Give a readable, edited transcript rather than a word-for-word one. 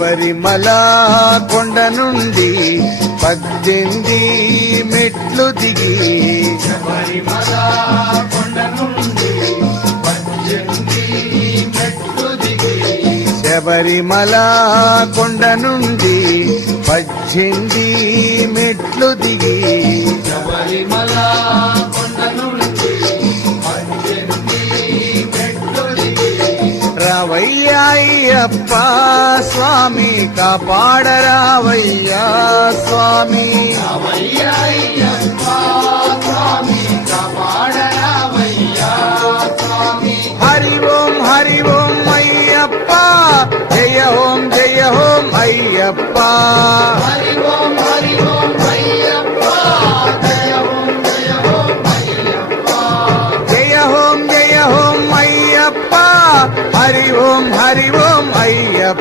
శబరిమల కొండ నుండి 18 మెట్లు దిగి శబరిమల కొండ నుండి 18 మెట్లు దిగి శబరిమల కొండ నుండి 18 మెట్లు దిగి శబరిమల కొండ నుండి 18 మెట్లు దిగి రావయ్యా అయ్యప్ప స్వామి కాపాడరావయ్యా స్వామి రావయ్యా అయ్యప్ప స్వామి కాపాడరావయ్యా స్వామి హరి ఓం అయ్యప్ప జయ ఓం అయ్యప్ప